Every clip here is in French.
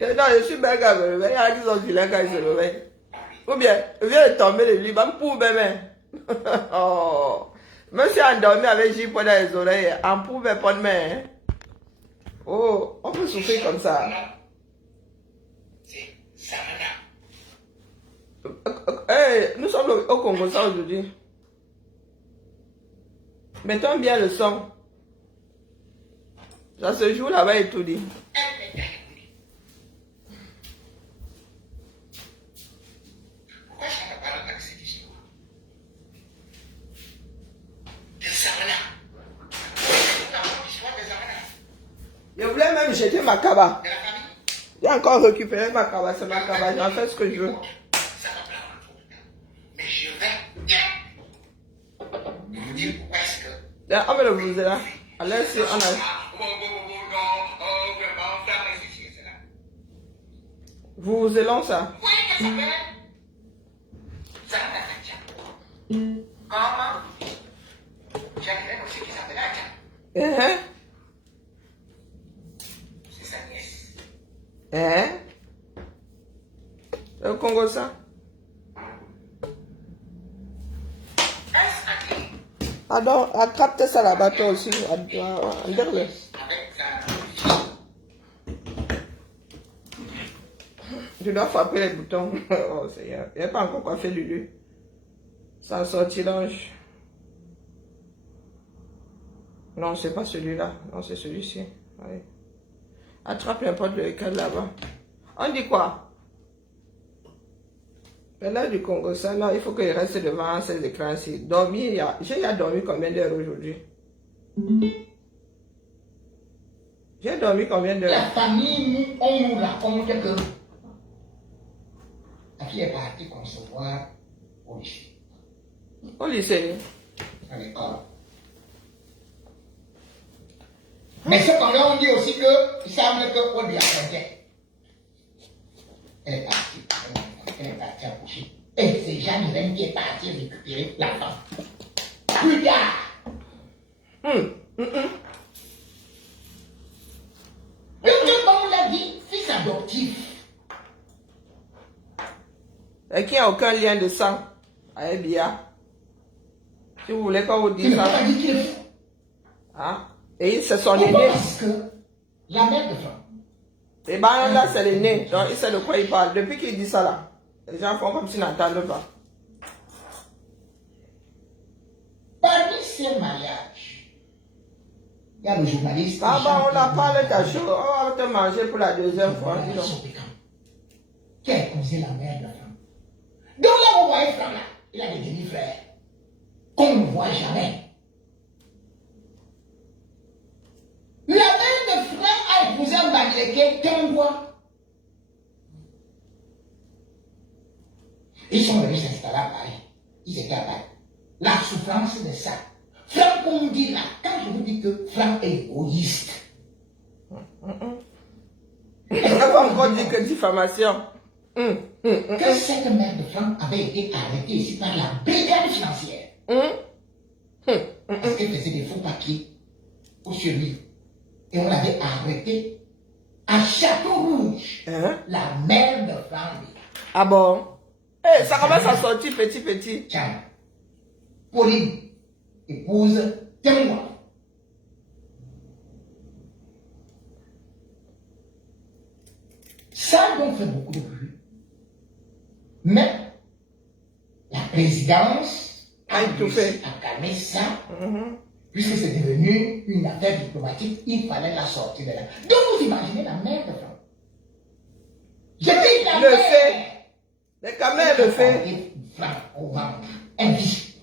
Non, je suis belle quand je me réveille. Il y a qui sont vilains quand ils se réveillent. Ou bien, je viens de tomber de lui, même pour bébé. Oh. Même si endormi avec J dans les oreilles, en pouvait pas de main. Oh, on peut souffrir comme ça. Hey, nous sommes au Congo ça aujourd'hui. Mettons bien le son. Ça se joue là-bas et tout dit. Je voulais même jeter ma cabane. J'ai encore récupéré ma cabane, c'est ma cabane, j'en fais ce que je veux. Mais je vais vous dire pourquoi est-ce que... On va le vous là. Allez, si on a... Vous vous élons ça? Oui, ça s'appelle... Ça s'appelle... Comment? J'ai un aussi qui s'appelle Acha. C'est sa nièce. Le Congo ça? Alors, à capter ça là-bas toi aussi, à derrière. Tu dois frapper les boutons. Oh Seigneur, il n'y a pas encore coiffé Lulu. Ça sortit l'ange. Non, c'est pas celui-là. Non, c'est celui-ci. Oui. Attrape n'importe lequel là-bas. On dit quoi? Là du Congo, ça, là, il faut qu'il reste devant ces écrans-ci. Dormir, j'ai dormi combien d'heures aujourd'hui? J'ai dormi combien d'heures? La famille, on nous raconte que la fille est partie concevoir au lycée. Au lycée? À l'école. Mais cependant, on dit aussi que il semble que Odi a fait. Elle est partie. Elle est partie à coucher. Et c'est Jeanne qui est partie récupérer la femme. Plus tard. Et on l'a dit, fils adoptif. Et qui n'a aucun lien de sang avec Bia. Si vous voulez pas vous dire ça. Pas dit qu'il est fou. Hein? Et c'est son aîné. Parce que la mère de femme. Et ben là, c'est l'aîné. Donc il sait de quoi il parle. Depuis qu'il dit ça là, les gens font comme s'ils n'entendent pas. Parmi ces mariages, il y a le journaliste. Ah bah on a parlé de ta chose. On va te manger pour la deuxième fois. Dis donc. Qui a épousé la mère de la femme. Donc là, vous voyez Franck là, il a des demi-frères. Qu'on ne voit jamais. La mère de Franck a épousé un Bangladesh qu'un voit. Ils sont venus s'installer à Paris. Ils étaient à Paris. La souffrance de ça. Franck, on dit là, quand je vous dis que Franck est égoïste. Il n'a pas encore dit que diffamation. Que cette mère de Franck avait été arrêtée ici par la brigade financière. Parce qu'elle faisait des faux papiers sur lui. Et on l'avait arrêtée à Château-Rouge. La mère de Franck. Ah bon? Eh, ça commence à sortir petit. Tiens, Pauline, épouse Témoin. Ça donc fait beaucoup de bruit. Mais la présidence a calmé ça, puisque c'est devenu une affaire diplomatique, il fallait la sortir de là. Donc vous imaginez la mère de Franck. Je dis la Le mère. fait. Mais quand même le fait. Franck au ventre. Elle vit.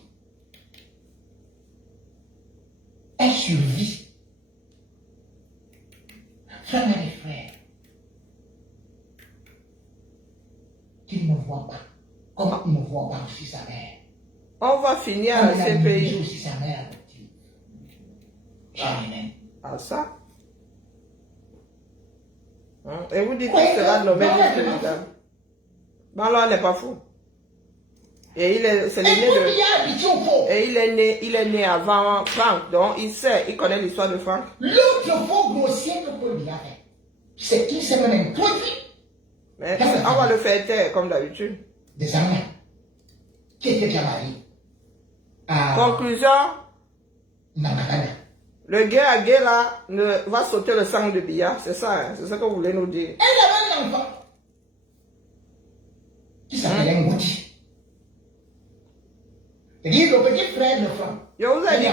Elle survit. Franck a des frères qu'il ne voit pas. Comment il ne voit pas aussi sa mère? On va finir à ces pays. Aussi sa mère adoptive. Ah ça? Et vous dites qu'il sera nommé vice-président. Bon là, on n'est pas fou. Et c'est l'aîné de... Et il est né avant Franck, donc il sait, il connaît l'histoire de Franck. L'autre faux grossier que Paul Biya fait, c'est qu'il s'est même introduit Mais on va le faire taire, comme d'habitude. Des Anglais qui étaient déjà mariés. Conclusion. Nangabana. Le gars à gay là va sauter le sang de Biya. C'est ça, hein? C'est ça que vous voulez nous dire. Elle avait un enfant qui s'appelait Ngoti. C'est-à-dire le petit frère de Franck. Je vous ai dit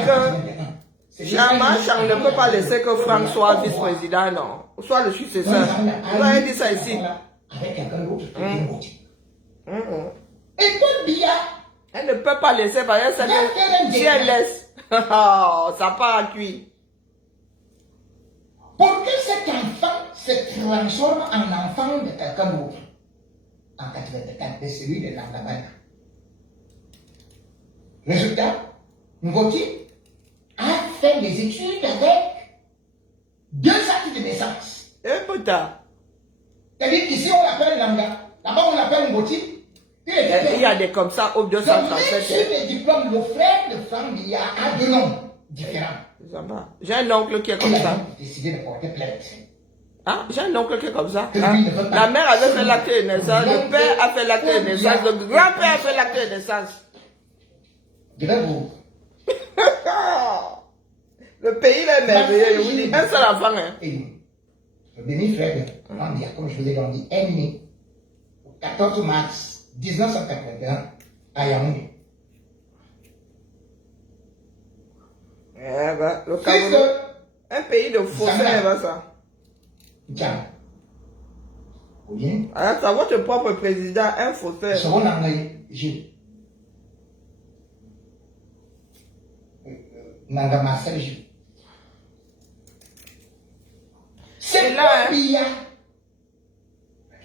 que jamais Chang ne peut pas laisser que Franck soit vice-président, non. Ou soit le successeur. Vous avez dit ça ici. Avec quelqu'un d'autre, et quand Biya, elle ne peut pas laisser parce que si elle laisse, ça part à cuire. Pour que cet enfant se transforme en enfant de quelqu'un d'autre, en 84, c'est celui de Nangabana. Résultat, Ngoti a fait des études avec 2 actes de naissance. Et putain. C'est-à-dire qu'ici on l'appelle Nanga, là-bas on l'appelle Ngoti. Il y a des comme ça au 237. Donc même sur les diplômes, le frère de Franck Biya a 2 noms différents. J'ai un oncle qui est comme ça. Il a décidé de porter plainte. Ah, j'ai un oncle qui est comme ça. Hein? La mère avait fait l'acte de naissance, le père a fait l'acte de naissance, le grand-père a fait l'acte de naissance. Je vais vous. Le pays là est merveilleux, je vous dis. Un seul enfant. Hein. Le demi-frère de Franck Biya, comme je vous ai dit, est né le 14 mars 1981 à Yaoundé. Le Cameroun, un pays de faussaires, ça. Alors, c'est votre propre président, un faussaire. Nanga Marcel Jules. C'est là, Biya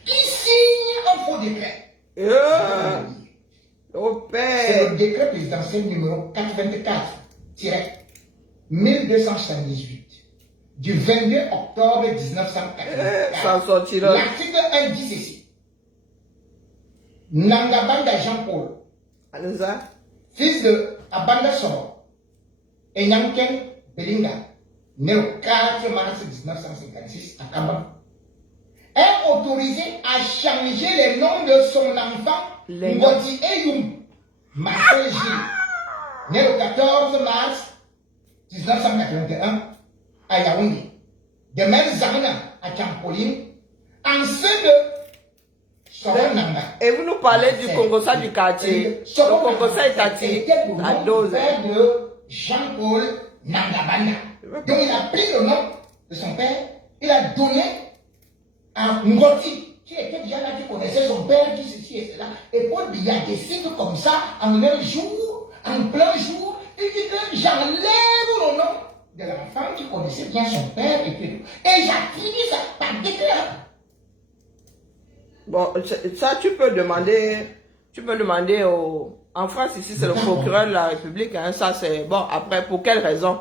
qui signe un faux décret. Oh C'est père. le décret présidentiel numéro 84-1278 du 22 octobre 1984. Ça sortira. L'article 1 dit ceci. Nangabanda Jean-Paul, fils de Abanda Soro et Nyanken Belinga, né le 4 mars 1956 à Kamba, est autorisé à changer les noms de son enfant Ngoti Eyum Marcel Gilles, né le 14 mars 1981 à Yaoundé, de même Zangna à Tchampoline, en ceux de Soronanga. Et vous nous parlez du Congossa du quartier. Le Congossa est étatique à 12 ans. De Jean-Paul Nangabanda. Donc il a pris le nom de son père, il a donné à Ngoti, qui était déjà là, qui connaissait son père, qui ceci et cela. Et Paul Biya décide comme ça, en un jour, en plein jour, il dit que j'enlève le nom de l'enfant qui connaissait bien son père et tout. Et j'attribue ça par décret. Bon, ça tu peux demander au... En France, ici, c'est le procureur de la République. Hein, ça, c'est... Bon, après, pour quelle raison?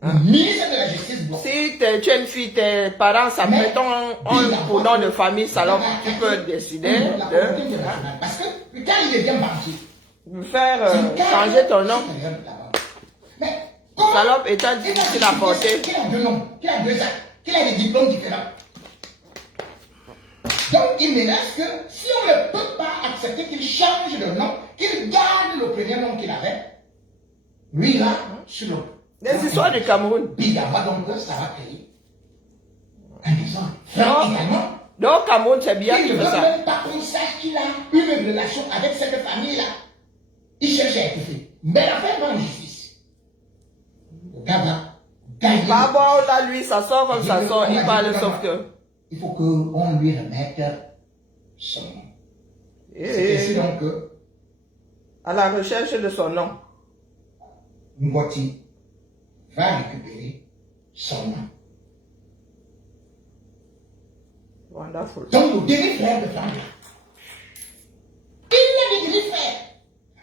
Hein? Ministre de la Justice, bon. Si tu es une fille, tes parents s'appellent ton nom de famille, alors tu peux décider de... Parce que quand il devient banquier, faire changer ton nom. Mais Salope étant difficile à porter. Qu'il a 2 noms, qu'il a 2 actes, qu'il a des diplômes différents. Donc il menace que si on ne peut pas accepter qu'il change de nom, qu'il garde le premier nom qu'il avait, lui là, sur le... Des histoires du Cameroun. Bigama, donc ça va créer un exemple. Franck également. Donc Cameroun, c'est bien Il qu'il ne fait veut ça. même pas qu'on sache qu'il a une relation avec cette famille-là. Il cherche à étouffer. Mais l'affaire va en justice. Le gars va gagner. Bah bon, là, lui, ça sort comme ça sort. Il parle sauf que... Il faut qu'on lui remette son nom. C'est ainsi donc que... À la recherche de son nom. Ngoti va récupérer son nom. Wonderful. Donc, le demi-frère de Brenda. Il est le demi-frère.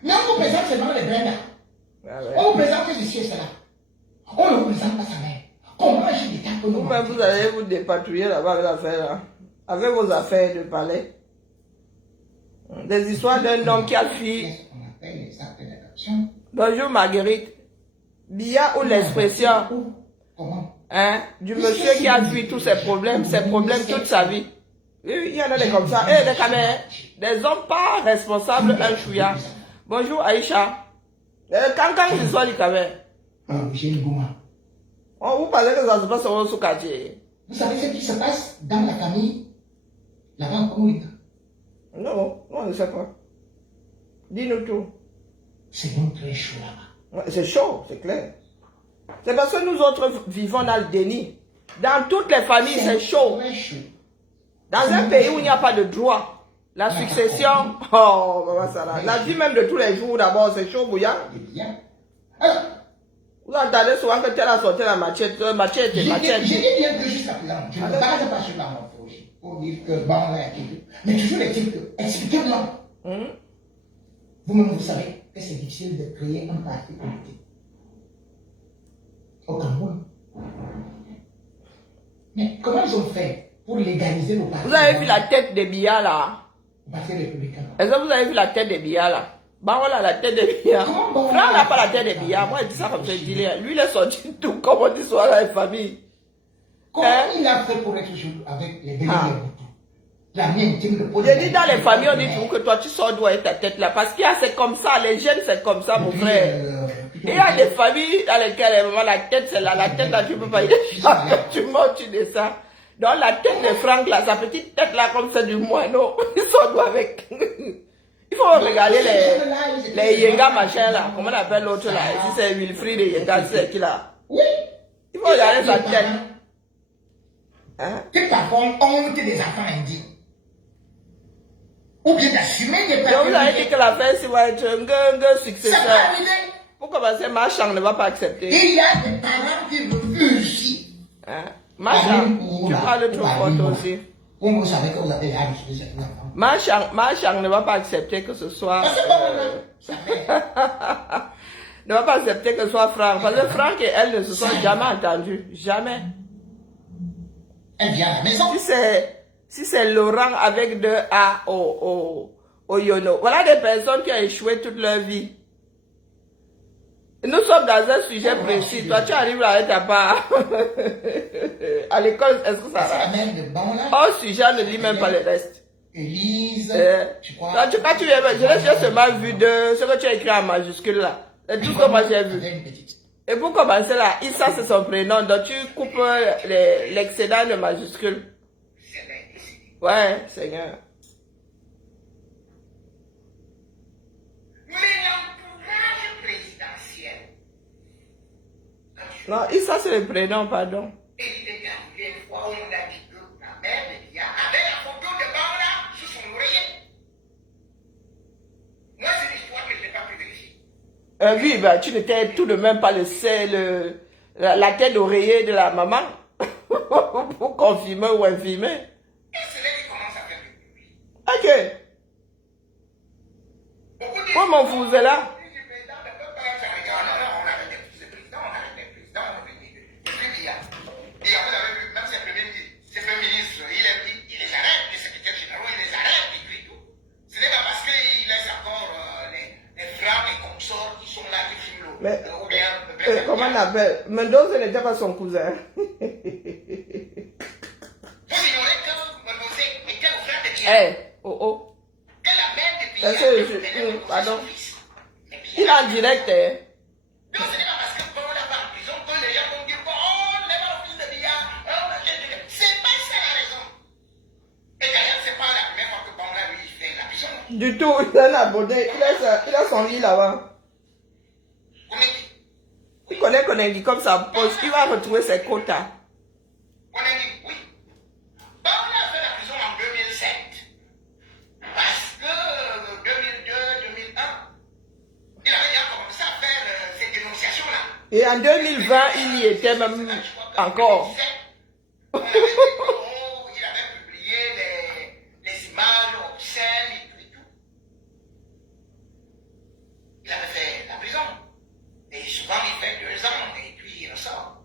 Mais on vous présente seulement les Brenda. On vous présente que ceci et cela. On ne vous présente pas sa mère. Comment j'ai des tas que nous... Vous-même, vous allez vous dépatouiller là-bas avec l'affaire là. Avec vos affaires de palais. Des histoires d'un homme qui a fui. On appelle les actes d'adoption. Bonjour Marguerite. Biya ou l'expression Comment? hein, du monsieur qui a fui tous ses problèmes toute sa vie. Oui, il y en a des comme ça. Eh, des camés, des hommes pas responsables, un chouïa. Bonjour Aïcha. Quand ils sont les camés. On vous parle que ça se passe au Soukadji. Vous savez ce qui se passe dans la famille là-bas en Congo? Non, on ne sait pas. Dis-nous tout. C'est donc très chaud là-bas. C'est chaud, c'est clair. C'est parce que nous autres vivons dans le déni. Dans toutes les familles, c'est chaud. Dans un pays où il n'y a pas de droit, la succession, oh, maman Sarah, la vie même de tous les jours d'abord, c'est chaud, bouillant. Alors, vous entendez souvent que tu as sorti la machette, machette. J'ai dit bien que jusqu'à présent, je ne me base pas sur la morphologie pour dire que bon, là, mais toujours est-il que, expliquez-moi. Vous-même, vous savez que c'est difficile de créer un parti politique au Cameroun. Mais comment ils ont fait pour légaliser le parti? Vous avez vu la tête des billards là? Le parti républicain. Est-ce que vous avez vu la tête des billards là? Bah voilà la tête des billards. Franck n'a pas la tête des billards. Moi, je dis ça comme ça, je dis lui, il est sorti tout comme on dit soir à la famille. Comment il a fait pour être toujours avec les bénéfices? La mienne, tu me le poses. Je dis dans les familles, on dit toujours que toi, tu sors d'où avec ta tête là. Parce qu'il y a, c'est comme ça, les jeunes, c'est comme ça, mon frère. Il y a des familles dans lesquelles, la tête, c'est là. La tête là, tu peux pas y aller. Tu montes, tu descends. Donc la tête de Franck là, sa petite tête là, comme ça du moineau, il sort d'où avec. Il faut regarder les Yenga machin là, comment on appelle l'autre là. Si c'est Wilfried et Yenga, c'est qui là? Oui. Il faut regarder sa tête. Que parfois honte des enfants indignes. Ou bien d'assumer des personnes. Donc vous avez dit que la fête, va être un successeur. Pour commencer, Marchand ne va pas accepter. Il y a des parents qui refusent aussi. Marchand, tu parles trop fort aussi. Vous savez que vous avez l'âge de cet enfant. Marchand ne va pas accepter que ce soit... ne va pas accepter que ce soit Franck. Parce que Franck et elle ne se sont jamais entendus. Jamais. Elle vient à la maison. Si c'est Laurent avec deux A au Yono. Voilà des personnes qui ont échoué toute leur vie. Nous sommes dans un sujet précis. Toi, tu arrives là avec ta part. À l'école, est-ce que ça va? Au sujet, on ne lit même pas le reste. Élise, tu crois? Quand tu viens, j'ai seulement vu de ce que tu as écrit en majuscule là. C'est tout ce que moi j'ai vu. Et pour commencer là, Issa c'est son prénom. Donc tu coupes l'excédent de majuscule. Ouais, Seigneur. Non, Issa c'est le prénom, pardon. Et il est arrivé une fois où on a dit que la mère de Dia avait la photo de Bangla sous son oreiller. Moi, c'est l'histoire que je n'ai pas pu vérifier. Oui, bah, tu n'étais tout de même pas la tête d'oreiller de la maman pour confirmer ou infirmer. Et c'est là qu'il commence à faire du bruit. Ok. Pour mon fou, c'est là. Mais, comment on appelle? Mendoza n'était pas son cousin. Vous ignorez que Mendoza était le frère de Dia. Que la mère de Dia pardon. Il est en direct. Donc ce n'est pas parce que Paul n'a pas en prison que les gens vont dire oh, n'est pas le fils de Dia. C'est pas ça la raison. Et d'ailleurs, c'est pas la première fois que Paul lui fait la prison. Du tout, il est abonné. Il a son lit là-bas. Il connaît Konengi comme ça pose, il va retrouver ses quotas. Konengi, oui. Bon, on a fait la prison en 2007. Parce que 2002, 2001, il avait déjà commencé à faire ces dénonciations-là. Et en 2020, il y était même encore. On avait dit qu'il avait publié les images obscènes et tout. Il avait fait la prison. Et souvent, il fait 2 ans et puis il ressort.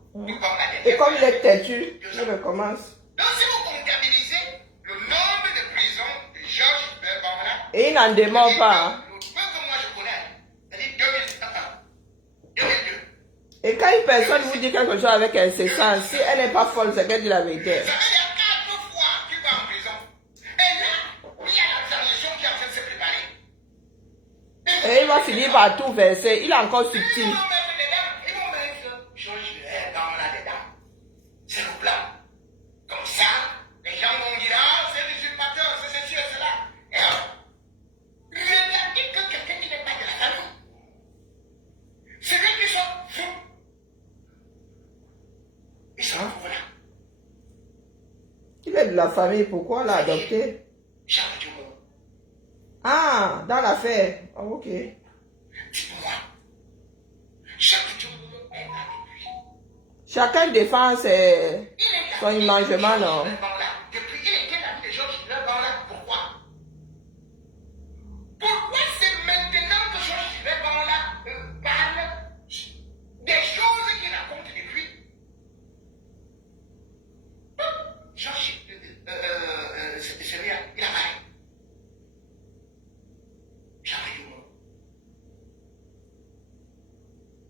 Et comme il est têtu, il recommence. Donc, si vous comptabilisez le nombre de prisons de Georges Bangla, et il n'en dément pas. Le peu que moi je connais, c'est-à-dire 2002. Et quand une personne vous dit quelque chose avec insistance, si elle n'est pas folle, c'est qu'elle dit la vérité. Ça veut dire 4 fois tu vas en prison. à tout verser. Il est encore subtil. Ils vont mettre Georges dans la dedans. C'est le plan. Comme ça, les gens vont dire, ah, c'est l'usurpateur, c'est ceci et cela. Et regardez que quelqu'un qui n'est pas de la famille. C'est vrai qu'ils sont fous. Ils sont fous là. Il est de la famille, pourquoi l'a adopté? Charles Dumont. Ah, dans l'affaire. Oh, ok. Dites-moi. Charles Dumont est avec lui. Chacun défend ses... son imagement, non? Depuis il était l'ami de Georges là. Pourquoi? Pourquoi c'est maintenant que Georges là parle des choses qu'il raconte de lui? Georges, celui-là, il a parlé. Charles Dumont.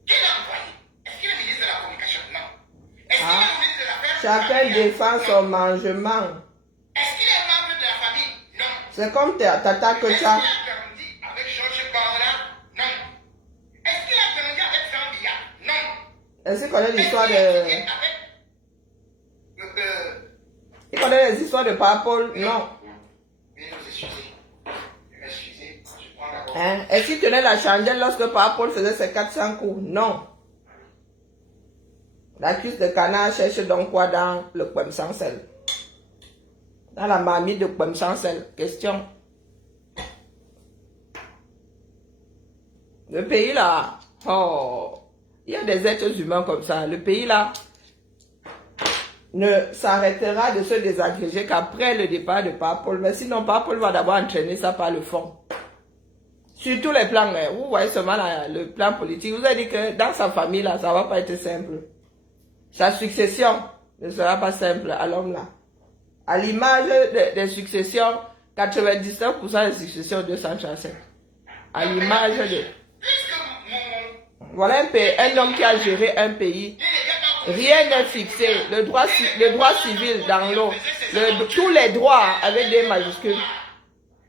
Qui l'a envoyé? Est-ce qu'il est ministre de la communication? Non. Est-ce qu'il est ministre de l'affaire? Chacun défend son mangement. Est-ce qu'il est membre de la famille? Non. C'est comme Tata Est-ce que qu'il ça. a grandi avec Georges Barla? Non. Est-ce qu'il a grandi avec Zambia? Non. Est-ce qu'il connaît l'histoire Est-ce qu'il a de... grandi avec Il connaît les histoires de Papa Paul? Non. Excusez, je prends la Hein? Est-ce qu'il tenait la chandelle lorsque Papa Paul faisait ses 400 coups? Non. La cuisse de canard cherche donc quoi dans le poème sans sel? Dans la marmite de poème sans sel? Question. Le pays là, oh, il y a des êtres humains comme ça. Le pays là ne s'arrêtera de se désagréger qu'après le départ de Papa Paul. Mais sinon, Papa Paul va d'abord entraîner ça par le fond. Sur tous les plans, hein. Vous voyez seulement là, le plan politique. Vous avez dit que dans sa famille là, ça va pas être simple. Sa succession ne sera pas simple à l'homme là. À l'image des successions, 99% des successions de 235. À l'image de... Voilà un homme qui a géré un pays. Rien n'est fixé. Le droit civil dans l'eau. Tous les droits avec des majuscules.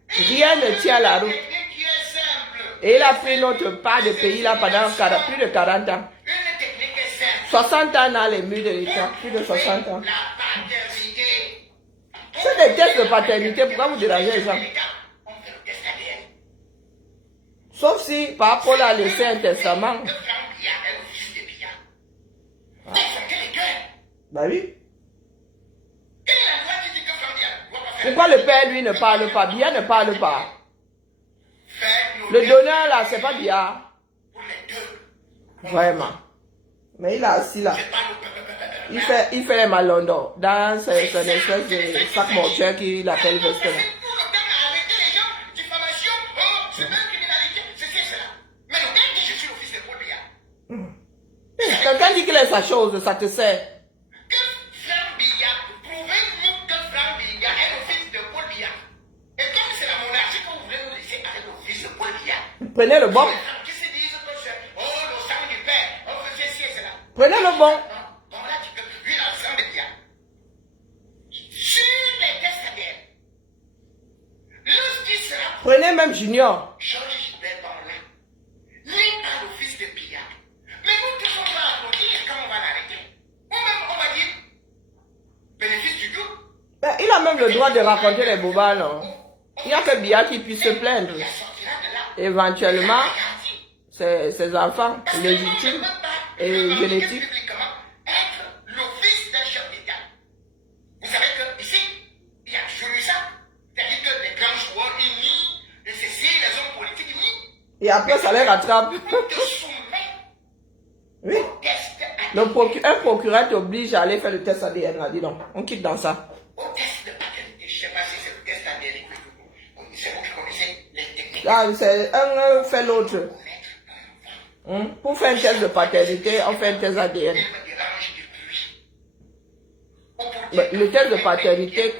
Rien ne tient la route. Et il a pris notre part de pays là pendant plus de 40 ans. 60 ans dans les murs de l'État. Plus de 60 ans. C'est des tests de paternité. Pourquoi vous dérangez les gens? Sauf si Papa Paul a laissé un testament. Bah oui. Pourquoi le père, lui, ne parle pas? Bia ne parle pas. Le donneur, là, c'est pas Bia. Vraiment. Mais il est assis là. Il fait les malondons dans son espèce de sac mortuaire qu'il appelle Vestin. Quelqu'un dit qu'il est sa chose, ça te sert. Prouvez-nous que Franck Biya est le fils de Paul Biya. Et comme c'est la monarchie que vous voulez nous laisser avec le fils de Paul Biya. Prenez le bon. Qui se disent que c'est le sang du père, on faisait ci et cela. Prenez le bon. On l'a dit que lui, il a le sang de Biya. Sur les tests ADN, lorsqu'il sera. Prenez même Junior. Georges Gilbert Bamla n'est pas le fils de Biya. Mais nous tous on va applaudir quand on va l'arrêter. Ou même on va dire bénéfice du doute. Il a même le droit de raconter les bobas, non? Il n'y a que Bia qui puisse se plaindre. Éventuellement, ses enfants légitimes et génétiques. Être le fils d'un chef d'État. Vous savez que ici, il y a toujours eu ça. C'est-à-dire que les grands joueurs unis, les ceci, les hommes politiques unis. Et après, ça les rattrape. Oui. Un procureur t'oblige à aller faire le test ADN. Là, dis donc, on quitte dans ça. Au test de paternité, je ne sais pas si c'est le test ADN. C'est vous qui connaissez les techniques. Ah, c'est un fait l'autre. Pour faire un test de paternité, on fait un test ADN. Le test de paternité,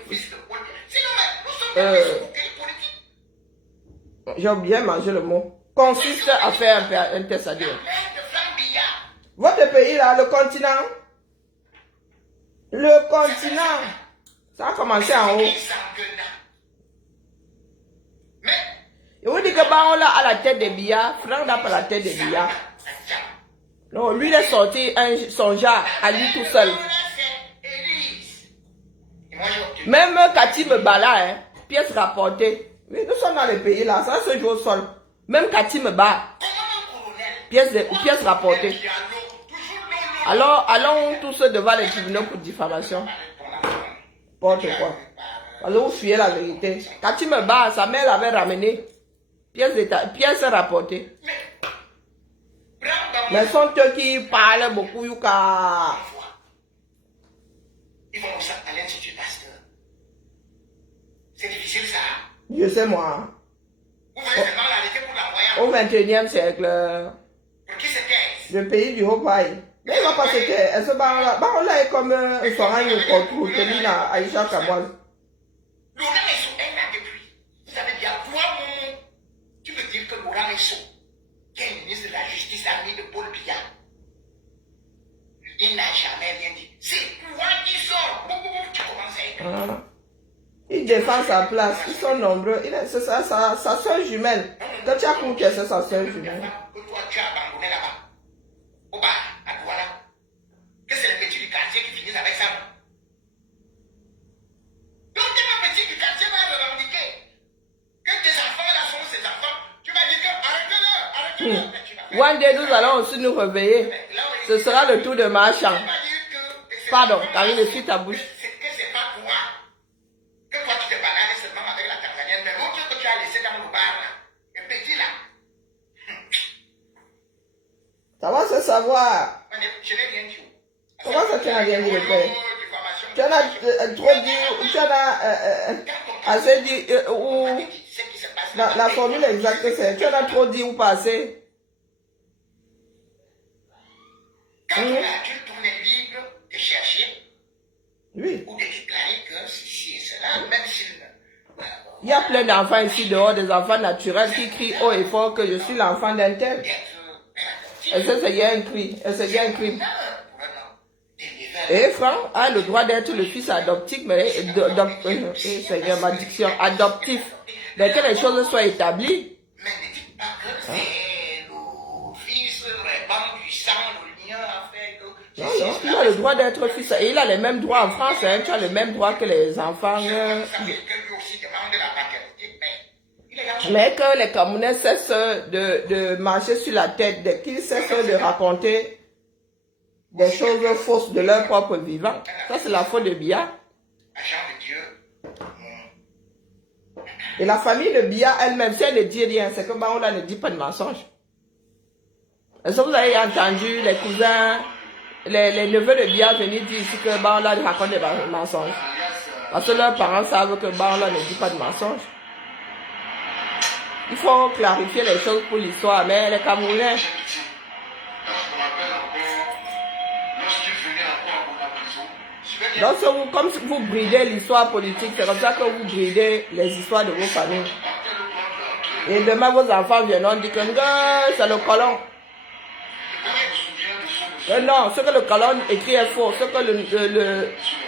j'ai oublié de manger le mot, consiste à faire un test ADN. Votre pays là, le continent, ça a commencé en haut. Et vous dites que Baola a la tête des billards, Franck n'a pas la tête des billards. Non, lui, il est sorti son genre à lui tout seul. Même Cathy me bat là, hein, pièce rapportée. Mais nous sommes dans le pays là, ça se joue au sol. Même Cathy me bat. Pièce rapportée. Alors, allons tous devant les tribunaux pour diffamation. Porte quoi. Alors, vous fuyez la vérité. Cathy me bat, sa mère l'avait ramené. Pièce rapportée. Mais sont eux qui parlent beaucoup, Yuka. Ils vont aller à l'Institut Pasteur. C'est difficile ça. Je sais moi. Vous voyez seulement la réalité pour la Au voyante. 21e siècle, Pour qui se taise? le pays du Haut-Paï. Mais il va pas se taire. Elle se bat là. Bah, là est comme un soirée ou contre Tenina Aïcha Kamoise. Laurent Esso est là depuis. Ça veut dire, toi, mon. Tu veux dire que Laurent Esso, qui est ministre de la Justice, ami de Paul Biya, il n'a jamais rien dit. C'est toi qui sors. Tu commences à écrire. Ah. Il défend sa place. Ils sont nombreux. C'est sa soeur jumelle. Quand tu as compris, c'est sa soeur jumelle. Que toi, tu as abandonné là-bas. Au bas, à Douala. Que c'est les petits du quartier qui finissent avec ça. Donc, tes petits du quartier vont revendiquer que tes enfants là sont ses enfants. Tu vas dire que arrêtez-le, arrêtez-le. Mais tu vas faire- One day, nous allons aussi nous réveiller. Ce sera le tour de Marchand. Tu vas dire que c'est Pardon, seulement- car il est sur ta bouche. Que c'est pas toi. Que toi, tu te balades seulement avec la Tanzanienne. Mais l'autre que tu as laissé dans le bar là, le petit là. Ça va se savoir. Je n'ai rien dit. Comment ça, tu n'as rien dit, le père? Tu en as trop dit, tu en as assez dit, ou la formule exacte c'est, tu en as trop dit ou pas assez. Quand on a dû tourner libre de chercher Oui. ou de déclarer que ceci et cela, même s'il Il y a plein d'enfants ici dehors, des enfants naturels qui crient haut et fort que je suis l'enfant d'un tel. Et ça, c'est bien un cri. Et c'est bien un cri. Et Franck a le droit d'être le fils adoptif, mais Seigneur, ma diction, adoptif. Mais que les choses soient établies. Mais ne dites pas que c'est le fils répand du sang, le lien a fait que... Non, non, il a le droit d'être fils. Et il a les mêmes droits en France. Hein. Tu as le même droit que les enfants. Que lui aussi demande la paternité, mais il est là. Mais que les Camerounais cessent de marcher sur la tête, qu'ils cessent de raconter des choses fausses de leur propre vivant. Ça, c'est la faute de Biya. Agent de Dieu, Et la famille de Biya elle-même, si elle ne dit rien, c'est que Baola ne dit pas de mensonge. Est-ce que vous avez entendu les cousins, les neveux de Biya venir dire ici que Baola raconte des mensonges? Parce que leurs parents savent que Baola ne dit pas de mensonges. Il faut clarifier les choses pour l'histoire, mais les Camerounais... Donc, comme vous bridez l'histoire politique, c'est comme ça que vous bridez les histoires de vos familles. Et demain, vos enfants viendront dire que c'est le colon. Non, ce que le colon écrit est faux. Ce que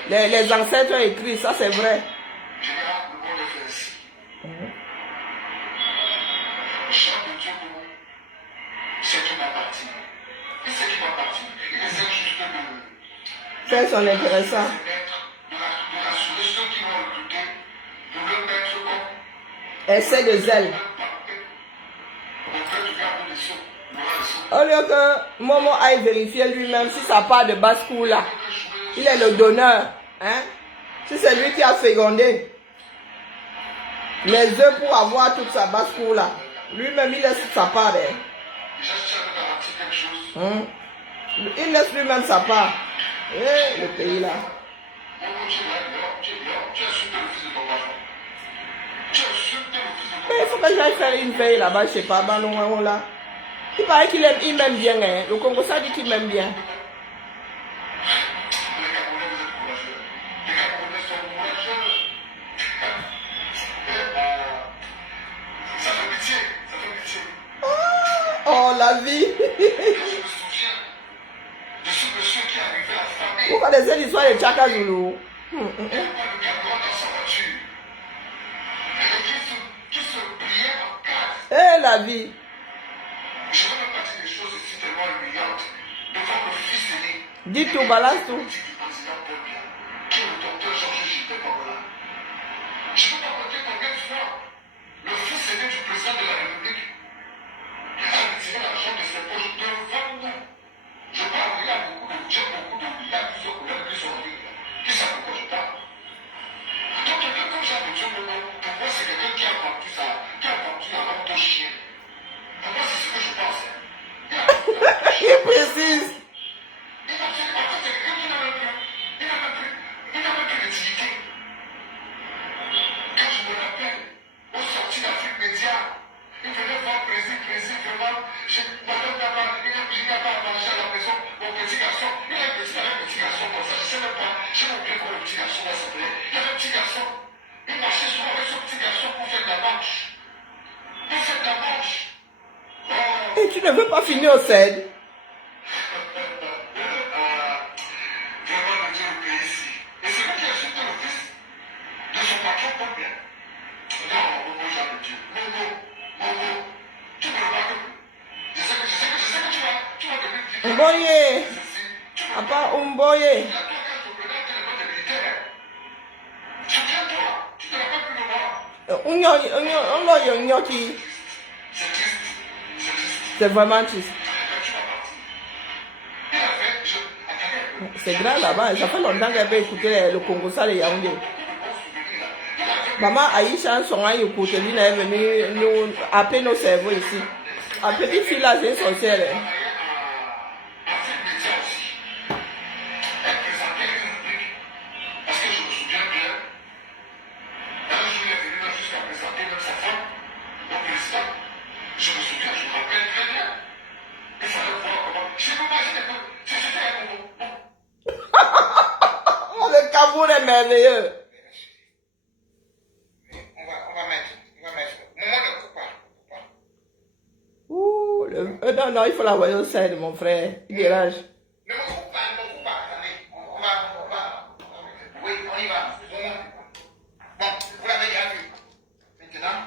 les ancêtres ont écrit, ça c'est vrai. Ça, c'est intéressant. Essai de zèle. Au lieu que Momo aille vérifier lui-même si ça part de basse-cour là. Il est le donneur. Hein? Si c'est lui qui a fécondé les œufs pour avoir toute sa basse-cour là. Lui-même, il laisse sa part. Hein? Il laisse lui-même sa part. Eh, le pays là. Mais il faut que j'aille faire une veille là-bas, je sais pas, Balon là. Il paraît qu'il aime, il m'aime bien, hein. Le Congo, ça dit qu'il m'aime bien. Oh, la vie. Vous connaissez l'histoire de Tchaka Zulu? Eh, la vie. Je ne veux même pas dire des choses ici tellement humiliantes. Devant le fils aîné. Dis tout, balance tout. Du président Paul Biya, qui est le docteur Georges Gilbert Babola. Je ne peux pas compter combien de fois le fils aîné du président de la République a retiré l'argent de ses poches devant nous. Je parle, il y a beaucoup de gens, il y a plusieurs couleurs qui sont en ligne. Qui savent de quoi je parle. Donc quelqu'un comme Jean de Dieu, pour moi, c'est quelqu'un qui a vendu ça, qui a vendu un homme de chien. Pour moi, c'est ce que je pense. Il précise. Il n'a même plus d'utilité. Quand je me rappelle, aux sorties d'Afrique Média, il venait voir Brésil, vraiment. Madame Daba, il n'a pas à manger à la maison. Mon petit garçon, il a un petit garçon comme ça. Je ne sais même pas, j'ai oublié comment le petit garçon va s'appeler. Il y avait un petit garçon. Il marchait souvent avec son petit garçon pour faire de la manche. Oh. Et tu ne veux pas finir au CED? Mboye. Apa Mboye. C'est vraiment triste. C'est grand là-bas. Ça fait longtemps qu'elle peut écouter le Congo ça, les Yaoundé. Maman Aïcha, son mari écoute, elle est venue nous appeler nos cerveaux ici. La petite fille là, c'est une sorcière. Le Cameroun est merveilleux. Non, il faut la voyer au sein de mon frère. Il dérange. Ne me coupe pas, attendez. On va. Oui, on y va. Bon, vous l'avez déjà vu. Maintenant.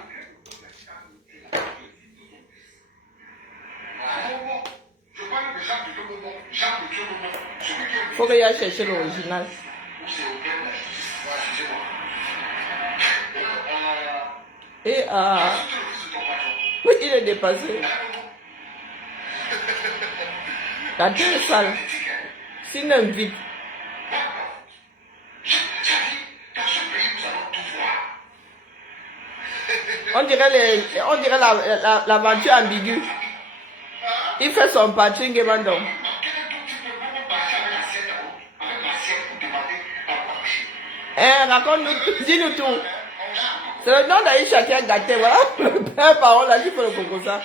Je parle de Jacques de Dieu Bonbon. Jacques de Dieu Bonbon. Il faut qu'il aille chercher l'original. C'est au bien de la justice. Voilà, excusez-moi. Et oui, il est dépassé. La tête est sale. Sinon, vite. On dirait l'aventure ambiguë. Il fait son patching et bandon. Raconte-nous, dis-nous tout. C'est le nom d'Aïcha qui a gâté, voilà. Le père parole là qui fait le concours ça.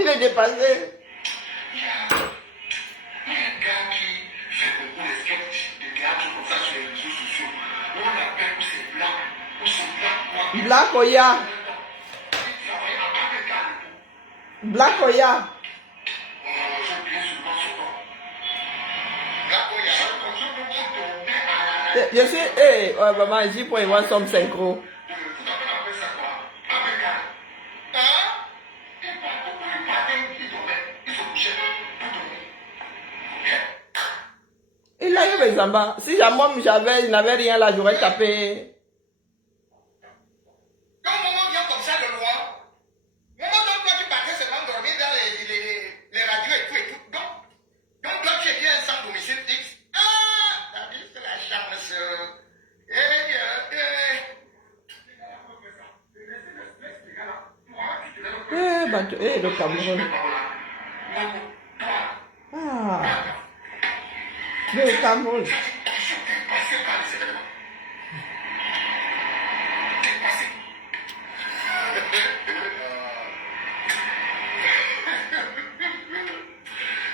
Il est dépassé. Il y a un gars qui fait beaucoup de sketchs de théâtre comme ça sur les réseaux sociaux. Où on appelle où c'est blanc. Black Oya. Black Oya. Je sais, maman, j'ai pour y voir son synchro. Il a eu mes ambas. Si je n'avais rien là, j'aurais tapé. Quand un moment vient comme ça de loin, moment donc toi tu partais seulement dormir dans les radios et tout. Donc toi tu étais un sans domicile fixe. Ah, t'as vu, c'est la chance. Moi, bateau. Eh, le Cameroun. Ah. Le Cameroun.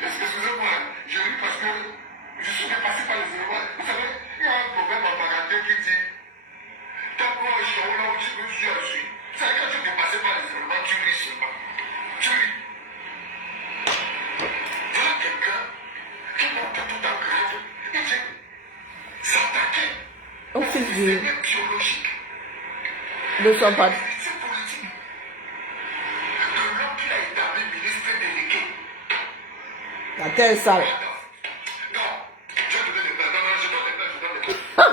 Excusez-moi, je ris parce que je suis dépassé par les éléments. Vous savez, il y a un proverbe en bagatelle qui dit tant que je suis là où je suis, c'est quand tu es dépassé par les éléments, tu ris seulement. Tu ris. Voilà quelqu'un qui monte tout en grève et dit s'attaquer Au fils du... biologique. de son patron. C'est politique. De l'homme qui a établi ministre délégué. La terre est sale. Non, je donne les plans. Non, je donne les plans.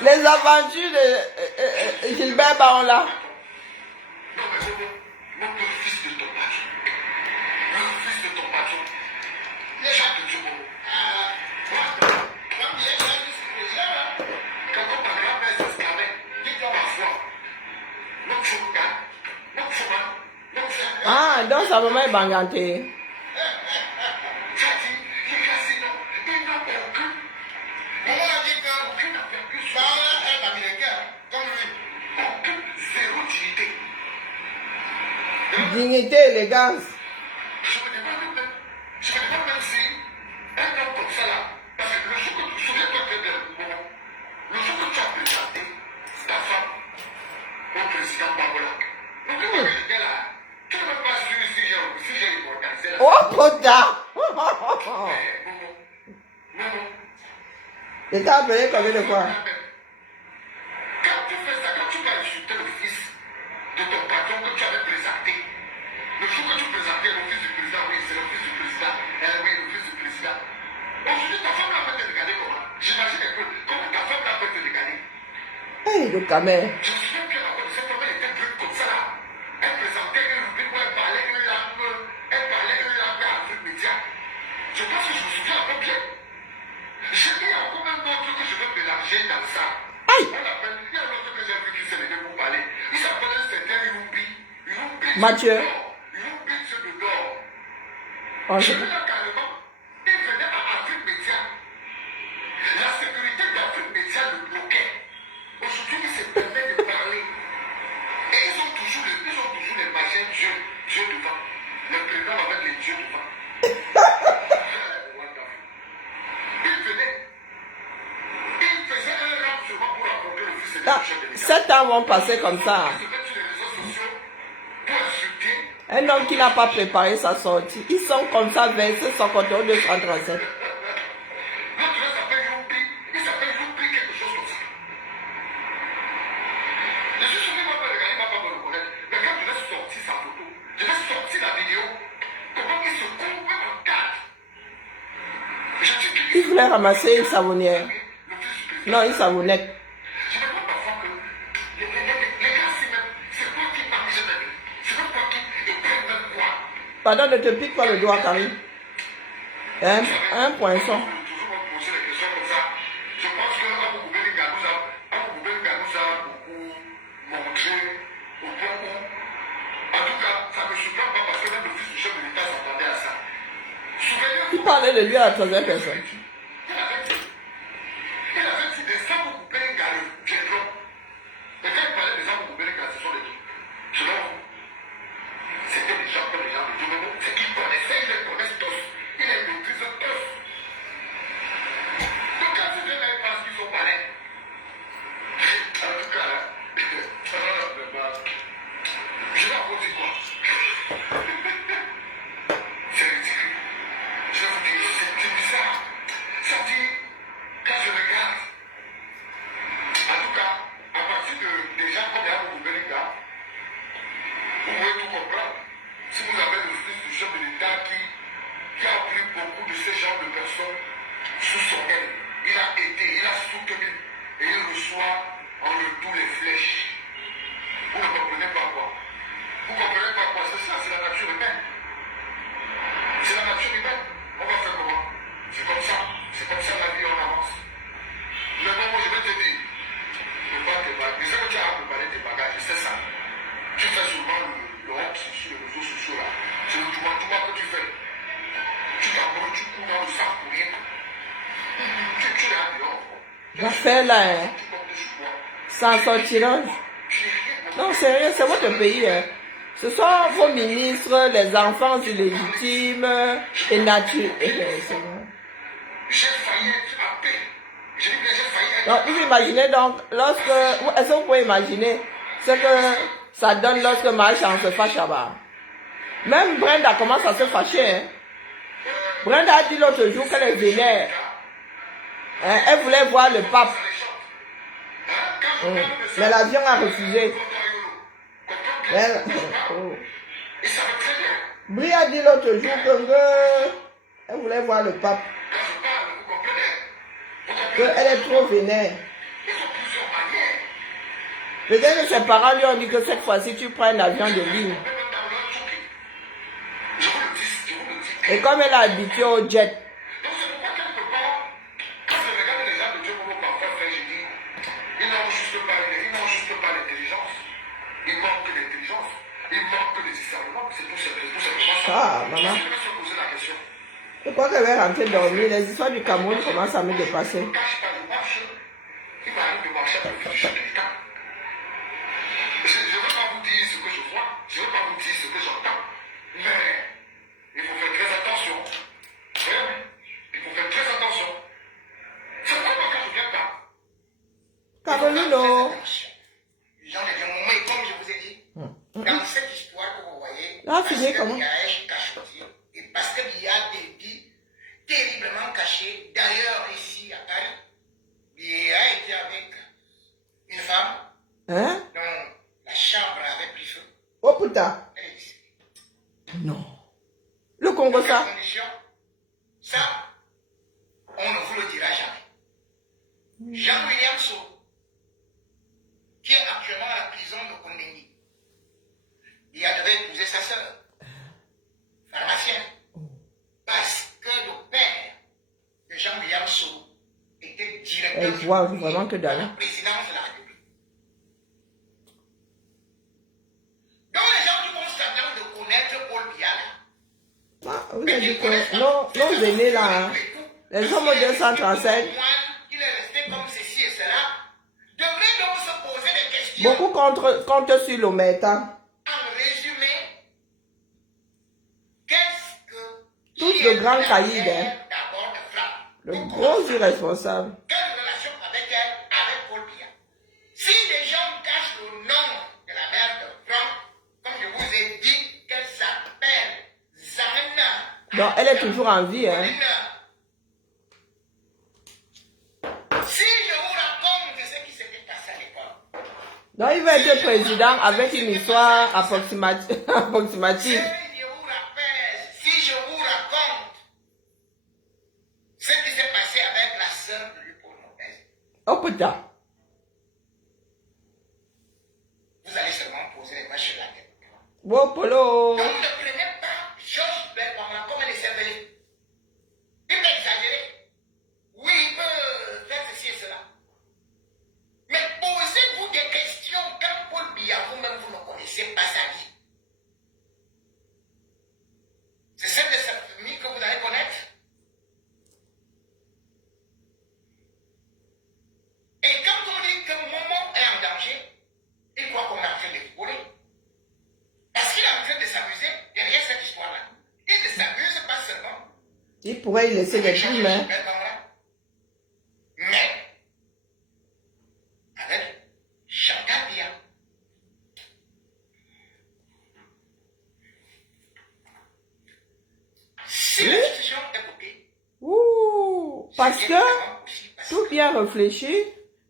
Les aventures de Gilbert Baola. Non, mais le fils de ton patron. Le fils de ton patron. Jacques Djobo. Quand ta grand-mère s'exclamait, dis-toi parfois, non, Chouka, non, Chouma, non, Chouma. Ah, donc sa maman est bangantée. Tu as dit, les gars, sinon, ils n'ont aucune. Maman a dit qu'aucune répercussion. Baola est américain, comme lui. Aucune, zéro dignité. Dignité, élégance. Je me demande même si un homme comme ça là, parce que le jour que tu souviens-toi très bien, le jour que tu as présenté ta femme au président Babola, n'oublie pas que le gars là, tu ne peux pas suivre si j'ai organisé la Oh, putain! Momo, Je t'ai appelé combien de fois? quand tu fais ça, quand tu vas insulter le fils de ton patron que tu avais présenté, le jour que tu présentais le fils du président, oui, c'est le fils du président, oui, le fils du président. Aujourd'hui, ta femme là peut te regarder comment? J'imagine un peu comment ta femme là peut te regarder. Hey, le caméra. Je me souviens bien encore de cette femme, elle était plus comme ça là. Elle présentait une rubrique où elle parlait une langue à Afrique Média. Je pense que je me souviens un peu bien. J'ai dit encore un autre que je veux mélanger dans ça. Aïe. On appelle, il y a un autre que j'ai vu qui s'est levé pour parler. Il s'appelle un certain Yumbi. Mathieu. Yumbi, c'est de d'or. Oh, Je je- veux là carrément, il venait à Afrique Média. La sécurité d'Afrique Média le bloquait. Aujourd'hui, il se permet de parler. Et ils ont toujours les machins Dieu devant. Le président avec les dieux devant. Il venait. Il faisait un rap seulement pour affronter le fils de Ah, chef de l'État. 7 ans vont passer comme ça. Il se met sur les réseaux sociaux pour insulter. Un homme qui n'a pas préparé sa sortie. Ils sont comme ça versés son compte au 237. L'autre là s'appelle Yumbi. Il s'appelle Yumbi quelque chose comme ça. Je suis sûr qu'il va pas regarder, il va pas me reconnaître. Mais quand je vais sortir sa photo, je vais sortir la vidéo, comment il se couvre en quatre. Je dis qu'il Il voulait ramasser une savonnière. le fils du président. Non, une savonnette. Je me vois parfois que les gars, c'est même, c'est quoi qui mange même. C'est même quoi qui prennent même quoi. Pardon, ne te pique pas le doigt, Karine. Un poinçon. Toujours me poser des questions comme ça. Je pense que Abou Boubé Gadouza a beaucoup montré au point où, en tout cas, ça ne me surprend pas parce que même le fils du chef de l'État s'attendait à ça. Souvenez-vous, Il parlait de lui à la troisième personne. il avait dit des Abou Boubé Gadou viendront. Et quand il parlait des Abou Boubé Gadou, ce sont des trucs. Selon vous, c'était des gens comme les gens de Dieu. C'est qu'ils connaissaient, ils les connaissent tous. Ils les maîtrisent tous. Donc quand tu viens là, ils pensent qu'ils sont pareils. En tout cas, là, je vais vous dire quoi. C'est ridicule. Je vais vous dire, c'est bizarre. Ça dit, quand je regarde, en tout cas, à partir des gens comme Yabou Belinga, vous pouvez tout comprendre. Si vous avez le fils du chef de l'État qui a pris beaucoup de ces genres de personnes sous son aile, il a aidé, il a soutenu et il reçoit en retour les flèches. Vous ne comprenez pas quoi? Vous ne comprenez pas quoi? C'est ça, c'est la nature humaine. C'est la nature humaine. On va faire comment? C'est comme ça. C'est comme ça la vie, on avance. Mais bon, moi je vais te dire, prépare tes bagages. Je sais que tu as préparé tes bagages, c'est ça. Tu fais souvent le L'affaire là, hein, ça en sortira. Non, sérieux, c'est votre pays. Hein. Ce sont vos ministres, les enfants illégitimes et naturels. Donc, vous imaginez donc, lorsque, est-ce que vous pouvez imaginer ce que ça donne lorsque Marchand se fâche là-bas? Même Brenda commence à se fâcher. Hein. Brenda a dit l'autre jour qu'elle venait. Hein, elle voulait voir le pape. Mais l'avion a refusé. Elle, Brie a dit l'autre jour qu'elle voulait voir le pape. Qu'elle est trop vénère. Peut-être que ses parents lui ont dit que cette fois-ci tu prends un avion de ligne. Et comme elle est habituée au jet. Ah, maman. Je crois qu'elle va rentrer dormir. Les histoires du Cameroun commencent à me dépasser. Carolino. Dans cette histoire que vous voyez, Là, fini comment? Et parce qu'il y a des vies terriblement cachées. D'ailleurs, ici à Paris, il a été avec une femme Hein? dont la chambre avait pris feu. Oh putain. Non. Le Congo, ça? Ça, on ne vous le dira jamais. Jean-William So, qui est actuellement à la prison de Kondengui, il devait épouser sa sœur, pharmacienne, parce que le père de Jean-William So était directeur Elle voit vraiment que de la dalle. présidence de la République. Donc les gens qui vont s'attendre de connaître Paul Biya, Ah, vous avez dit que non, nos aînés là, hein, les hommes de 237, il est resté comme ceci et cela, devraient donc se poser des questions. beaucoup comptent sur l'Ometa. En résumé, qu'est-ce que... Tous de grands caïds, hein. D'abord de Franck. Le gros irresponsable. Quelle relation avec elle, avec Paul Biya? Si les gens cachent le nom de la mère de Franck, comme je vous ai dit, qu'elle s'appelle Zamena. Donc, elle est toujours en vie, hein. Si je vous raconte ce qui s'était passé à l'école, Donc, il va être président avec une histoire approximative. si je vous raconte ce qui s'est passé avec la sœur de Louis-Paul Montez, Oh putain. vous allez seulement poser les mains sur la tête. Wow, Polo. Donc ne prenez pas Georges Belmama comme un cervelet. Il peut exagérer. Oui, il peut faire ceci et cela. Mais posez-vous des questions quand Paul Biya, vous-même, vous ne connaissez pas sa vie. C'est celle de sa famille que vous allez connaître. Et quand on dit que Momo est en danger, il croit qu'on est en train de rigoler. Parce qu'il est en train de s'amuser derrière cette histoire-là. Il ne s'amuse pas seulement. Il pourrait y laisser des plumes, hein. Mais, avec Chantal Biya. Si la situation est coupée, Ouh, parce que, tout bien réfléchi,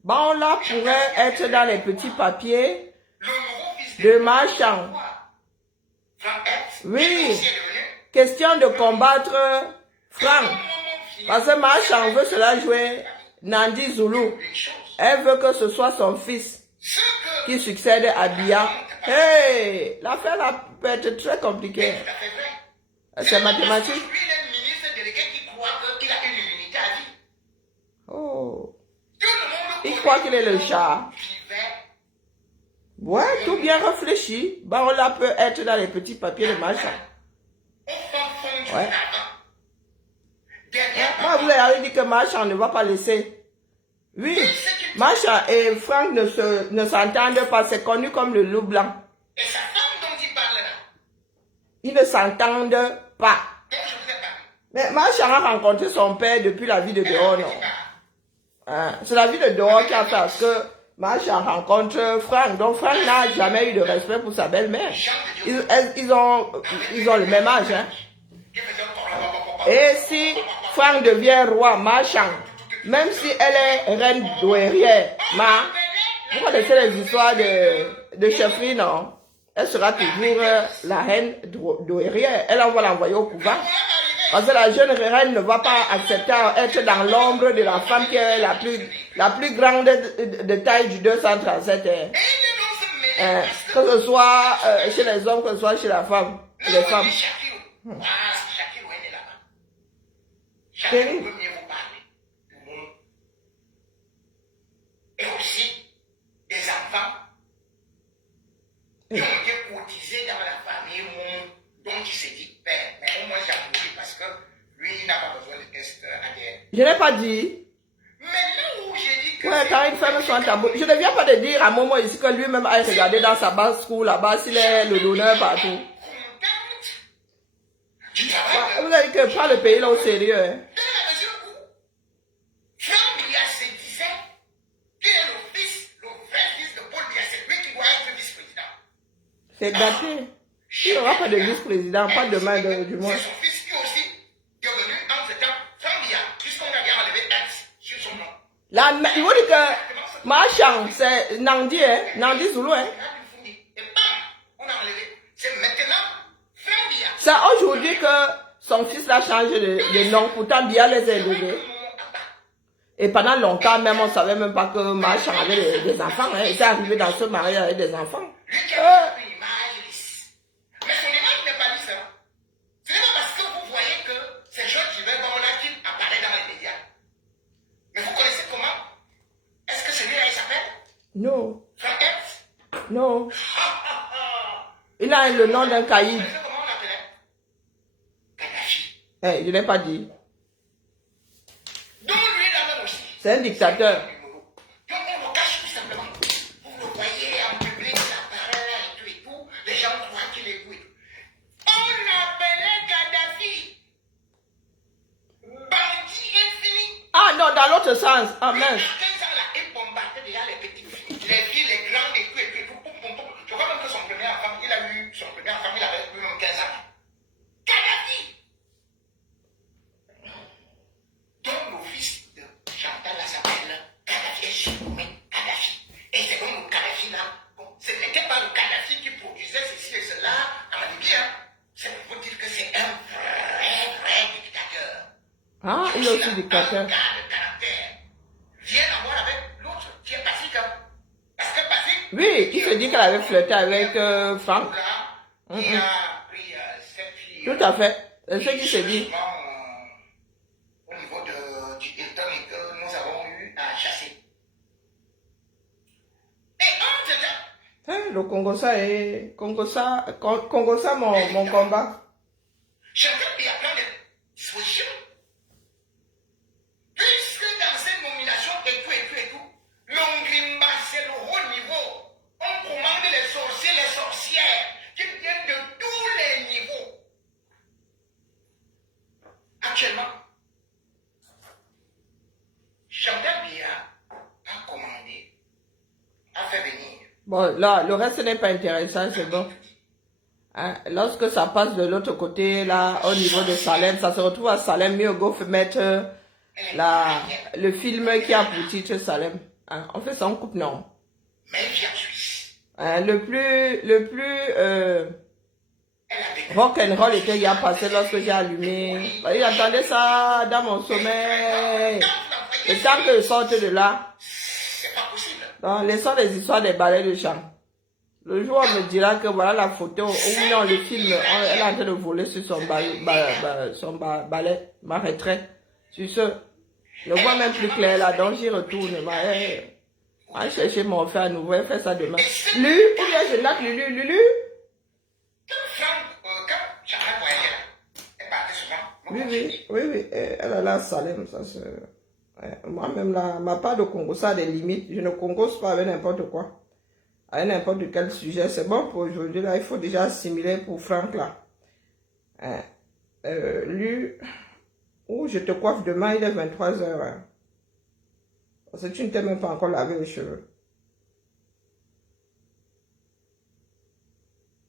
bon là pourrait être dans les petits papiers le nouveau fils de Marchand. Franck Epps, Oui, question de combattre Franck. Parce que Marchand veut cela jouer Nandi Zulu. Elle veut que ce soit son fils qui succède à Biya. Hey, l'affaire là peut être très compliquée. C'est mathématique. Lui, il est ministre délégué qui croit qu'il a une immunité à vie. Oh, Tout le monde il croit qu'il est le chat. vivait. Ouais, tout bien réfléchi. Bon là peut être dans les petits papiers de Marchand. Au fond du Ouais. Nava, Moi, vous avez dit que Macha ne va pas laisser. Oui, Macha et Franck ne s'entendent pas. C'est connu comme le loup blanc. Et sa femme dont il parle là. Ils ne s'entendent pas. Donc je vous ai parlé. Mais Macha a rencontré son père depuis la vie de dehors, non? C'est la vie de dehors qui a fait que Macha rencontre Franck. Donc Franck n'a jamais eu de respect pour sa belle-mère. Ils ont le même âge. Hein? Et si Franck devient roi, Macha, même si elle est reine douairière, vous connaissez les histoires de chefferie, non? Elle sera toujours la reine douairière. Elle, on va l'envoyer au couvent. Parce que la jeune reine ne va pas accepter être dans l'ombre de la femme qui est la plus grande de taille du 237. Que ce soit chez les hommes, que ce soit chez la femme, les femmes. Terrible. Et aussi des enfants qui ont été courtisés dans la famille dont il s'est dit père. Mais moi j'ai applaudi parce que lui il n'a pas besoin de test ADN. Je n'ai pas dit. Mais là où j'ai dit que. Ouais, quand une femme soit tabou. Je ne viens pas de dire à Momo ici que lui-même a regardé dans sa base school là-bas s'il est le donneur partout. Vous avez dit que pas le pays là au sérieux. Hein. Dans la mesure où Franck Biya se disait qu'il est le vrai fils de Paul Biya, c'est lui qui doit être vice-président. C'est daté. Il n'y aura pas de vice-président, pas demain du mois. C'est son fils qui aussi est venu en ce temps, Franck Biya, puisqu'on a bien enlevé X sur son nom. Là, il vous dit que Machang, c'est Nandi, hein? Nandi Zulu, hein? Et bam, on a enlevé. C'est maintenant Franck Biya. C'est aujourd'hui que son fils a changé de nom, pourtant Biya les a élevés. Et pendant longtemps même, on ne savait même pas que Machang avait des enfants. Hein. Il était arrivé dans ce mariage avec des enfants. Lui qui a une image lisse. Mais son image n'est pas lisse. Hein. Ce n'est pas parce que vous voyez que c'est Georges Gilbert-Baron là qui apparaît dans les médias. Mais vous connaissez comment? Est-ce que celui-là il s'appelle? Non. Franck X? Non. Il a le nom d'un caïd. Vous connaissez comment on l'appelait? Kadhafi. Je n'ai pas dit. Donc lui là-même aussi. C'est un dictateur. Donc on le cache tout simplement. Vous le voyez en public, il apparaît là et tout. Les gens croient qu'il est doué. On l'appelait Kadhafi. Bandit infini. Ah non, dans l'autre sens. Ah mince. À 15 ans là, il bombardait déjà les petites filles. Les filles, les grandes et tout et tout et tout. Je crois même que son premier enfant, il avait lui-même 15 ans. Kadhafi. Donc le fils de Chantal là s'appelle Kadhafi et Choukoumé Kadhafi. Et c'est donc le Kadhafi là. Bon, ce n'était pas le Kadhafi qui produisait ceci et cela en Libye. Hein. C'est pour dire que c'est un vrai dictateur. Ah, il est aussi dictateur. Un gars de caractère. Rien à voir avec l'autre qui est Patrick. Hein. Parce que Patrick. Oui, il se dit qu'elle avait flirté avec Franck. Qui a pris cette fille. Tout à fait. C'est ce qui se dit. Au niveau du Hilton et que nous avons eu à chasser. Et entre-temps, Le Congo-Ça, mon combat. chacun il y a plein de dispositions. Puisque dans cette nomination et tout, l'Ongrimba, c'est le haut niveau. On commande les sorciers, les sorcières, qui viennent de tous les niveaux. Actuellement, Chantal Biya a commandé, a fait venir. Bon, là, le reste n'est pas intéressant, c'est bon. Hein, lorsque ça passe de l'autre côté, là, au niveau de Salem, ça se retrouve à Salem, mieux go mettre le film qui a pour titre Salem. Hein, on fait ça en coupe, non. Mais elle vient en Suisse. Hein, le plus rock and roll était hier passé lorsque j'ai allumé. Il entendait ça dans mon sommeil. Le temps que je sorte de là. C'est pas possible. Donc, laissons les histoires des ballets de chant. Le jour où on me dira que voilà la photo, ou non, le film, elle est en train de voler sur son balai, ma retraite. Sur ce, je vois même plus clair là, donc j'y retourne. Va chercher mon frère à nouveau, elle fait ça demain. Lulu, ou bien je note Lulu. Quand Chantal voyait, elle partait souvent. Oui. Elle a la Salem, ça c'est... Moi-même, là, ma part de Congo, ça a des limites. Je ne congose pas avec n'importe quoi. Avec n'importe quel sujet. C'est bon pour aujourd'hui, là. Il faut déjà assimiler pour Franck, là. Lui, je te coiffe demain, il est 23 h. Hein. Parce que tu ne t'es même pas encore lavé les cheveux.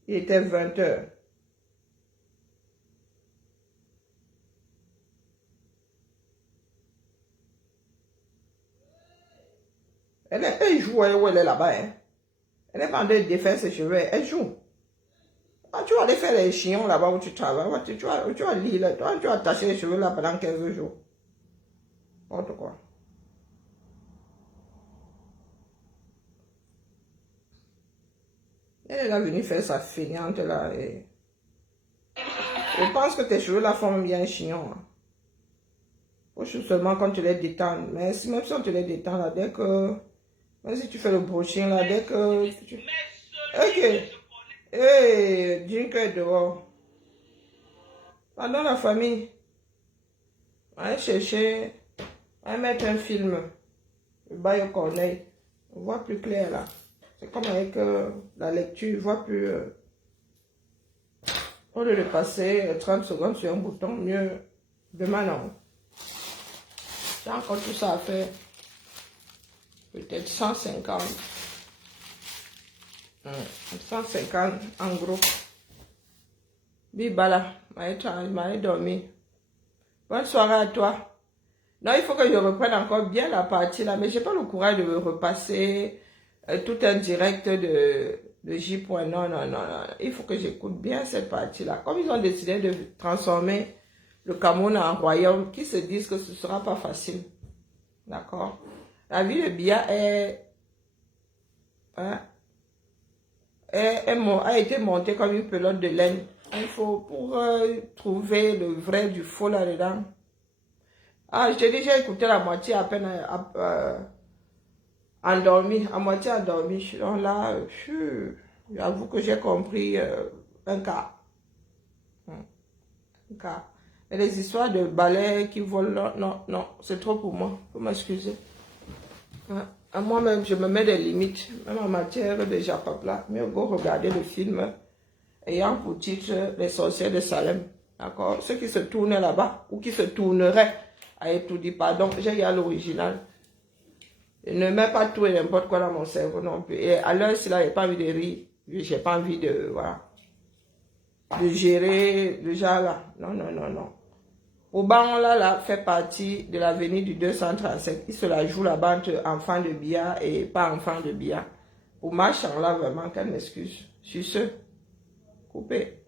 Il était 20 h. Elle joue où elle est là-bas. Hein. Elle n'est pas en train de défaire ses cheveux. Elle joue. Ah, tu vas aller faire les chignons là-bas où tu travailles. Tu vas lire là. Tu vas attacher les cheveux là pendant 15 jours. N'importe quoi. Elle est là venue faire sa feignante là. Et... je pense que tes cheveux là font bien chignon. Hein. Seulement quand tu les détends. Mais même si on te les détend là, dès que... même si tu fais le brushing là, dès que... ok. Hey, Jinko est dehors. Pendant la famille. On va chercher... on va mettre un film. Le bail au corneille. On voit plus clair là. C'est comme avec la lecture. Je vois plus... au lieu de passer 30 secondes sur un bouton, mieux demain non. J'ai encore tout ça à faire. Peut-être 150. 150 en gros. Bibala, m'a dormi. Bonne soirée à toi. Non, il faut que je reprenne encore bien la partie là, mais j'ai pas le courage de me repasser tout un direct de J. Non. Il faut que j'écoute bien cette partie là. Comme ils ont décidé de transformer le Cameroun en royaume, qui se disent que ce sera pas facile. D'accord? La ville de Biya a été montée comme une pelote de laine. Il faut pour trouver le vrai du faux là-dedans. Ah, j'ai déjà écouté la moitié à peine endormi, à moitié endormi. Donc là, j'avoue que j'ai compris un cas. Un cas. Et les histoires de balais qui volent, non, c'est trop pour moi. Faut m'excuser. À moi-même, je me mets des limites, même en matière de Japapla. Mieux go regarder le film ayant pour titre Les sorcières de Salem. D'accord? Ceux qui se tournent là-bas ou qui se tourneraient à étudier, pardon, j'ai regardé l'original. Je ne mets pas tout et n'importe quoi dans mon cerveau non plus. Et à l'heure, si là, j'ai pas envie de rire, j'ai pas envie de, voilà, de gérer le genre là. Non. Auban là fait partie de l'avenue du 237. Il se la joue là-bas entre enfants de Biya et pas enfants de Biya. Pour marchand là, vraiment, quelle excuse. Sur ce, coupé.